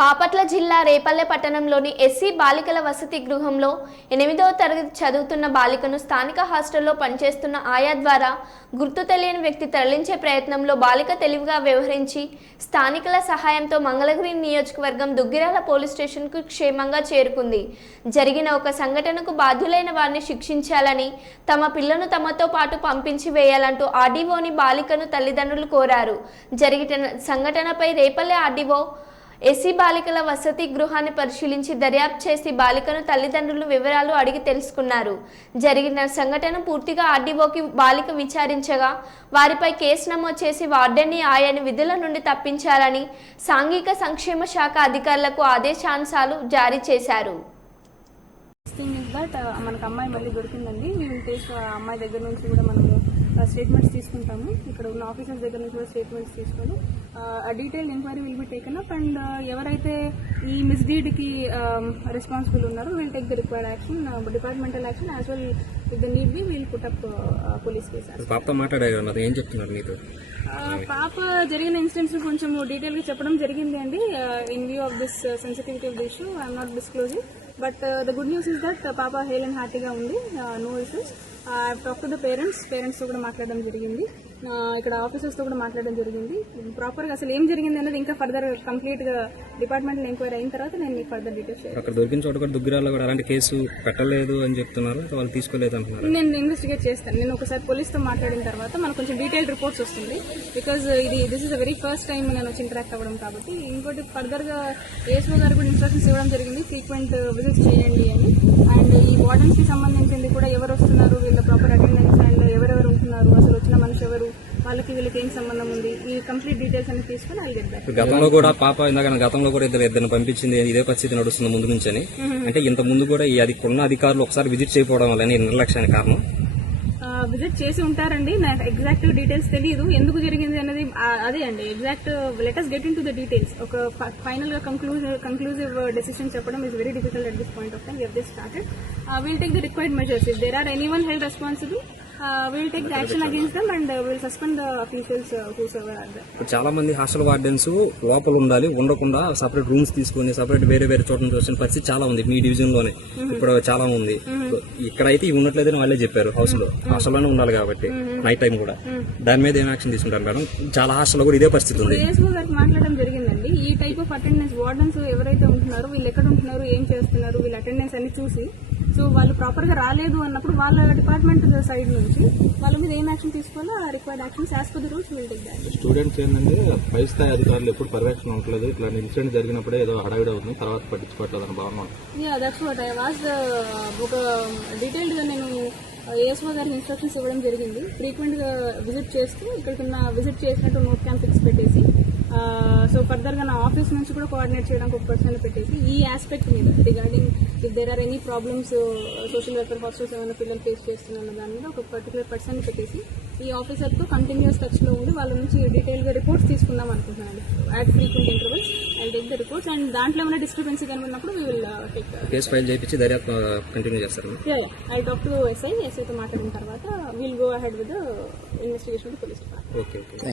బాపట్ల జిల్లా రేపల్లె పట్టణంలోని ఎస్సీ బాలికల వసతి గృహంలో 8వ తరగతి చదువుతున్న బాలికను స్థానిక హాస్టల్లో పనిచేస్తున్న ఆయా ద్వారా గుర్తు తెలియని వ్యక్తి తరలించే ప్రయత్నంలో బాలిక తెలివిగా వ్యవహరించి స్థానికుల సహాయంతో మంగళగిరి నియోజకవర్గం దుగ్గిరాల పోలీస్ స్టేషన్కు క్షేమంగా చేరుకుంది. జరిగిన ఒక సంఘటనకు బాధ్యులైన వారిని శిక్షించాలని, తమ పిల్లను తమతో పాటు పంపించి వేయాలంటూ ఆర్డీఓని బాలికను తల్లిదండ్రులు కోరారు. జరిగిన సంఘటనపై రేపల్లె ఆర్డీఓ ఎస్సీ బాలికల వసతి గృహాన్ని పరిశీలించి దర్యాప్తు చేసి బాలికను తల్లిదండ్రులు వివరాలు అడిగి తెలుసుకున్నారు. జరిగిన సంఘటన పూర్తిగా ఆర్డీఓకి బాలిక విచారించగా వారిపై కేసు నమోదు చేసి వార్డెన్ని ఆయని విధుల నుండి తప్పించాలని సాంఘిక సంక్షేమ శాఖ అధికారులకు ఆదేశాంశాలు జారీ చేశారు. మనకు అమ్మాయి మళ్ళీ దొరికిందండి. మేము అమ్మాయి దగ్గర నుంచి కూడా మనము స్టేట్మెంట్స్ తీసుకుంటాము. ఇక్కడ ఉన్న ఆఫీసర్స్ దగ్గర నుంచి కూడా స్టేట్మెంట్స్ తీసుకొని detail enquiry will be taken up and ఎవరైతే ఈ మిస్డీడ్కి రెస్పాన్సిబుల్ ఉన్నారో will take the required action, departmental action as well with the need be will put up police case. పాప జరిగిన ఇన్సిడెంట్స్ కొంచెం డీటెయిల్ గా చెప్పడం జరిగింది అండి. In view of this sensitivity of the issue I'm not disclosing, but the good news is that పాప hale and హార్టీగా ఉంది, no issues. I talk to the parents తో కూడా మాట్లాడడం జరిగింది, ఇక్కడ ఆఫీసర్స్ తో కూడా మాట్లాడడం జరిగింది. ప్రాపర్ గా అసలు ఏం జరిగింది అనేది ఇంకా ఫర్దర్ కంప్లీట్ గా డిపార్ట్మెంట్ ఎంక్వైరీ అయిన తర్వాత నేను మీకు ఫర్దర్ డీటెయిల్స్ అక్కడ దొరికిన చోట కూడా దుగ్గిరాల్లో కూడా అలాంటి కేసు పెట్టలేదు అని చెప్తున్నారు, వాళ్ళు తీసుకోలేదు అంటున్నారు. నేను ఇన్వెస్టిగేట్ చేస్తాను. నేను ఒకసారి పోలీస్ తో మాట్లాడిన తర్వాత మనకు కొంచెం డీటెయిల్ రిపోర్ట్స్ వస్తుంది. Because this is the very first time నేను వచ్చి ఇంటరాక్ట్ అవ్వడం కాబట్టి. ఇంకోటి ఫర్దర్ గా ఏఎస్ఓ గారు కూడా ఇన్స్ట్రక్షన్స్ ఇవ్వడం జరిగింది, ఫ్రీక్వెంట్ విజిట్స్ చేయండి అని. అండ్ ఈ వార్డెన్స్ కి సంబంధించింది కూడా ఎవరు వస్తున్నారు, వీళ్ళ ప్రాపర్ అటెండెన్స్ అండ్ ఎవరెవరు ఉంటున్నారు, అసలు వచ్చిన మనిషి ఎవరు, వాళ్ళకి వీళ్ళకి ఏం సంబంధం ఉంది, ఈ కంప్లీట్ డీటెయిల్స్ అన్ని తీసుకుని ఐల్ గెట్ బ్యాక్. గతంలో కూడా పాప గతంలో కూడా ఇద్దరు పంపించింది, ఇదే పరిస్థితి నడుస్తుంది ముందు నుంచి అని. అంటే ఇంత ముందు కూడా ఈ ఉన్న అధికారులు ఒకసారి విజిట్ చేయకపోవడం వల్ల నిర్లక్ష్యానికి కారణం. విజిట్ చేసి ఉంటారండి, నాకు ఎగ్జాక్ట్ డీటెయిల్స్ తెలియదు ఎందుకు జరిగింది అనేది. అదే అండి exact let us get into the details. ఒక ఫైనల్ గా కంక్లూజివ్ డెసిషన్ చెప్పడం is very difficult at this point of time. We have just started. We'll take the required measures. If there are anyone held responsible, we'll take the action against them and we'll suspend the officials whosoever are there. చాలా మంది hostel wardens లోపల ఉండాలి, ఉండకుండా separate rooms తీసుకుని separate వేరే చోట నుంచి వచ్చిన పరిస్థితి చాలా ఉంది మీ డివిజన్ లోనే. ఇప్పుడు చాలా ఉంది. ఇక్కడైతే ఇవి ఉన్నట్లేదని వాళ్ళే చెప్పారు, హాస్టల్ లోనే ఉండాలి కాబట్టి నైట్ టైం కూడా. దాని మీద ఏం యాక్షన్ తీసుకుంటారు మేడం? చాలా హాస్టల్ కూడా ఇదే పరిస్థితి ఉంది. మాట్లాడడం జరిగిందండి. ఈ టైప్ ఆఫ్ అటెండెన్స్ వార్డెన్స్ ఎవరైతే ఉంటున్నారో వీళ్ళు ఎక్కడ ఉంటున్నారు, ఏం చేస్తున్నారు, వీళ్ళ అటెండెన్స్ అన్ని చూసి, సో వాళ్ళు ప్రాపర్ గా రాలేదు అన్నప్పుడు వాళ్ళ డిపార్ట్మెంట్ సైడ్ నుంచి వాళ్ళ మీద ఏం యాక్షన్ తీసుకోవాలో ఆ required actions as per the rules will take that. Students ఏంటంటే పై స్థాయి అధికారులు ఎప్పుడు పర్యవేక్షణ ఉండలేదు, ఇట్లా ఇన్సిడెంట్ జరిగినప్పుడే ఏదో హడావిడి అవుతుంది, తర్వాత పట్టించుకోవట్లేదు అని భావన. That's what I was. ఒక డీటెయిల్డ్ గా నేను ఏఎస్ఓ గారికి ఇన్స్ట్రక్షన్స్ ఇవ్వడం జరిగింది, ఫ్రీక్వెంట్ గా విజిట్ చేస్తూ ఇక్కడికి విజిట్ చేసినట్టు నోట్ క్యాంప్స్ పెట్టేసి, సో ఫర్దర్ గా నా ఆఫీస్ నుంచి కూడా కోఆర్డినేట్ చేయడానికి ఒక పర్సన్ పెట్టేసి ఈ ఆస్పెక్ట్ మీద regarding if there are any problems social welfare hostels ఏమైనా పిల్లలు ఫేస్ చేస్తున్న దాని మీద ఒక పర్టికులర్ పర్సన్ పెట్టేసి ఈ ఆఫీసర్ తో కంటిన్యూస్ టచ్ లో ఉండి వాళ్ళ నుంచి డీటెయిల్ గా రిపోర్ట్స్ తీసుకుందాం అనుకుంటున్నాను. At frequent intervals I take the reports and దాంట్లో ఏమైనా డిస్క్రిపెన్సీ కనుకున్నప్పుడు we will take case file చేయించి దర్యాప్తు కంటిన్యూ చేస్తారు. ఐ టాక్ టు ఎస్ఐతో మాట్లాడిన తర్వాత will go ahead with investigation police department. Okay.